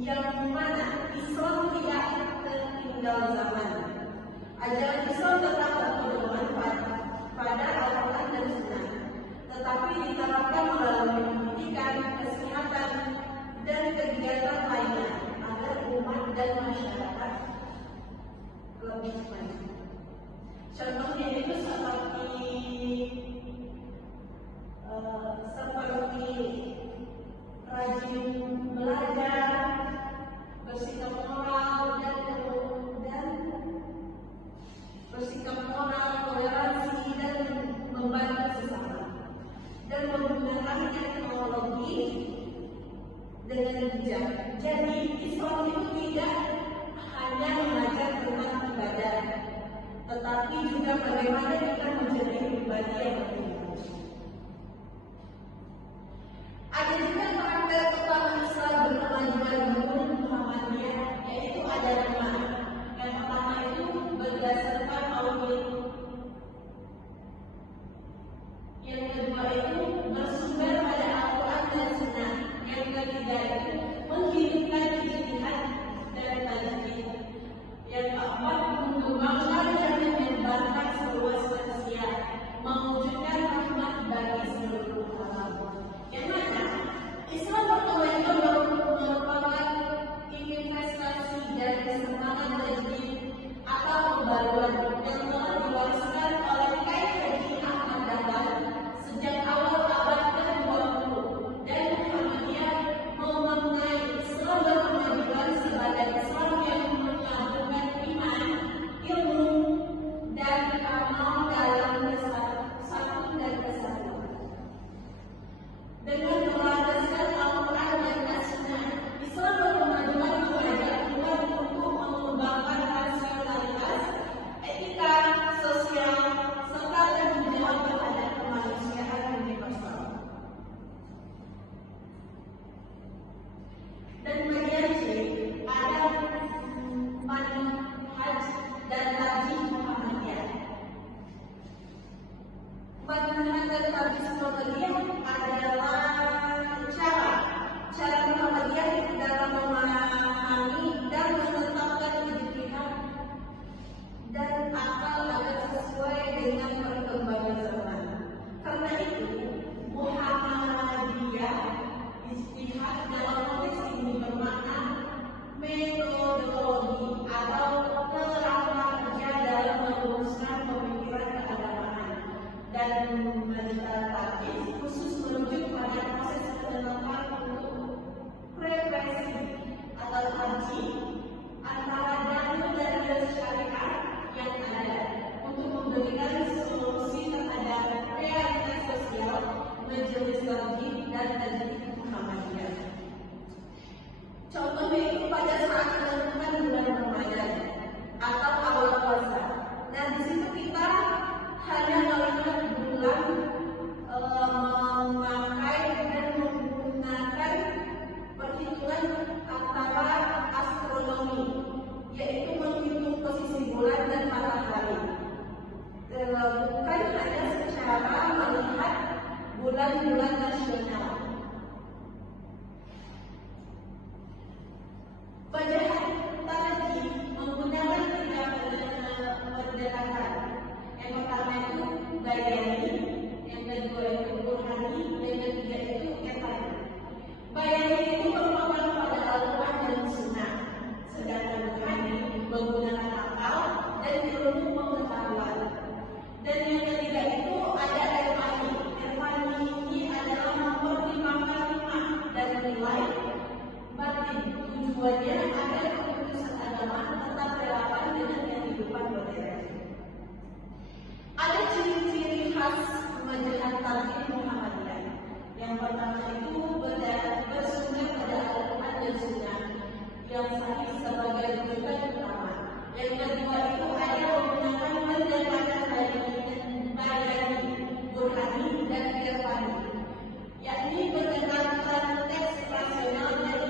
yang mana Islam tidak tertinggal zaman. Ajaran Islam tetap berpedoman pada Al-Quran dan Sunnah, tetapi diterapkan melalui pendidikan, kesehatan, dan kegiatan lainnya agar umat dan masyarakat lebih maju. Contohnya itu seperti rajin belajar, bersikap moral toleransi dan membantu sesama, dan menggunakan teknologi dengan bijak. Jadi Islam itu tidak hanya mengajar tentang ibadah, tetapi juga bagaimana kita menjadi pribadi yang lebih baik. Ada juga karakter utama Islam berkemajuan menurut Muhammadiyah, yaitu ada 5. Yang pertama itu berdasarkan tauhid. Yang kedua itu bersumber pada Al-Quran dan Sunnah. Yang ketiga itu menghidupkan ijtihad dan tajwid. Yang keempat mengembangkan dan menyebarkan seluas manusia, mewujudkan rahmat bagi seluruh alam. Yang mana Islam berkemajuan merupakan investasi dari semangat tajwid atau pembaruan yang telah diwariskan oleh Kiai Haji Ahmad Dahlan sejak awal abad ke-20, dan Muhammadiyah memaknai Islam berkemajuan sebagai Islam yang menggabungkan iman, ilmu, dan amal dalam satu dan kesatuan. Dengan melandaskan Al-Quran dan As-Sunnah, Islam berkemajuan mengajak umat untuk mengembangkan rasionalitas, etika, sosial, serta tanggung jawab terhadap kemanusiaan universal. Dan bagian C ada manhaj dan tarjih Muhammadiyah. Manhaj dan tarjih Muhammadiyah adalah cara Muhammadiyah dalam memahami dan menetapkan ijtihad dan akal agar sesuai dengan perkembangan zaman. Karena itu, Muhammadiyah ijtihad dalam konteks ini bermakna metodologi atau cara kerja dalam merumuskan pemikiran keagamaan, dan manhaj tarjih khusus merujuk pada proses penetapan untuk preferensi atau tarjih antara dalil-dalil syariat yang ada untuk memberikan solusi terhadap realitas sosial. Majelis tarjih dan tajwid Muhammadiyah. Contohnya itu pada saat menentukan bulan Ramadan atau awal puasa. Nah, di situ kita hanya melihat bulan, memakai dan menggunakan perhitungan antara astronomi, yaitu menghitung posisi bulan dan matahari. Bukan hanya secara melihat bulan-bulan nasional. Manhaj tarjih menggunakan 3 pendekatan. Yang pertama itu bayani, yang kedua itu burhani, yang ketiga itu etani. Bayani itu merupakan pada Al-Quran dan Sunnah, sedangkan burhani menggunakan akal dan ilmu pengetahuan. Dan yang ketiga itu ada etani. Etani ini adalah mempertimbangkan hikmah dan nilai batin. Tujuannya agar keputusan agama tetap relevan dengan kehidupan modern. Ada ciri-ciri khas manhaj tarjih Muhammadiyah. Yang pertama itu bersumber pada Al-Quran dan Sunnah yang sahih sebagai rujukan utama. Yang kedua itu ada menggunakan pendekatan bayani, burhani, dan irfani, yakni pendekatan teks rasional dan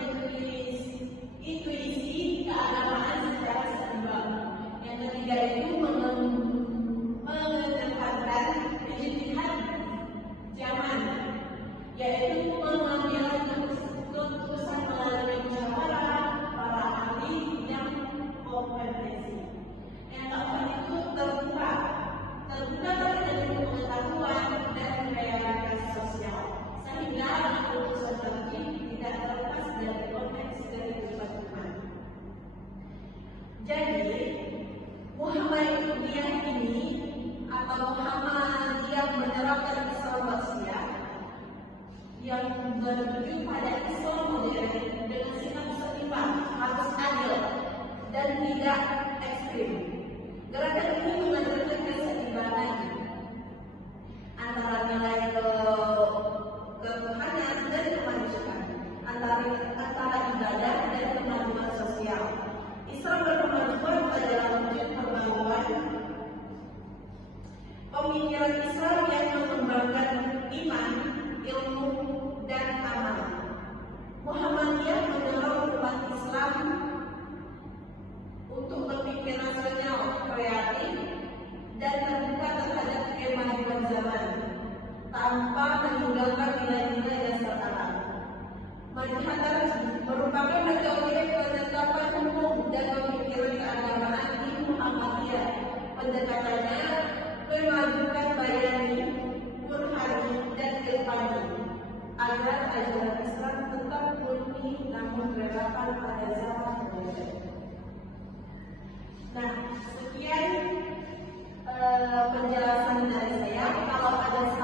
intuisi keagamaan secara seimbang. Yang ketiga itu mengedepankan ijtihad Muhammadiyah menerapkan Islam wasiat yang bertuju pada Islam modern dengan sikap seimbang, harus adil dan tidak ekstrim. Gerakan ini mengajarkan keseimbangan antara nilai ketuhanan dan kemanusiaan, antara ibadah dan kemajuan sosial. Islam berkemajuan adalah wujud pembangunan pemikiran Islam yang mengembangkan iman, ilmu, dan amal. Muhammadiyah mendorong umat Islam untuk berpikir rasional, kreatif, dan terbuka terhadap kemajuan zaman tanpa meninggalkan nilai-nilai dasar alam. Manhaj merupakan metode penetapan hukum dan pemikiran keagamaan di Muhammadiyah. Pendekatannya memajukan bayani, burhani, dan irfani agar ajaran Islam tetap murni namun relevan pada zaman modern. Nah, sekian penjelasan dari saya. Kalau ada salah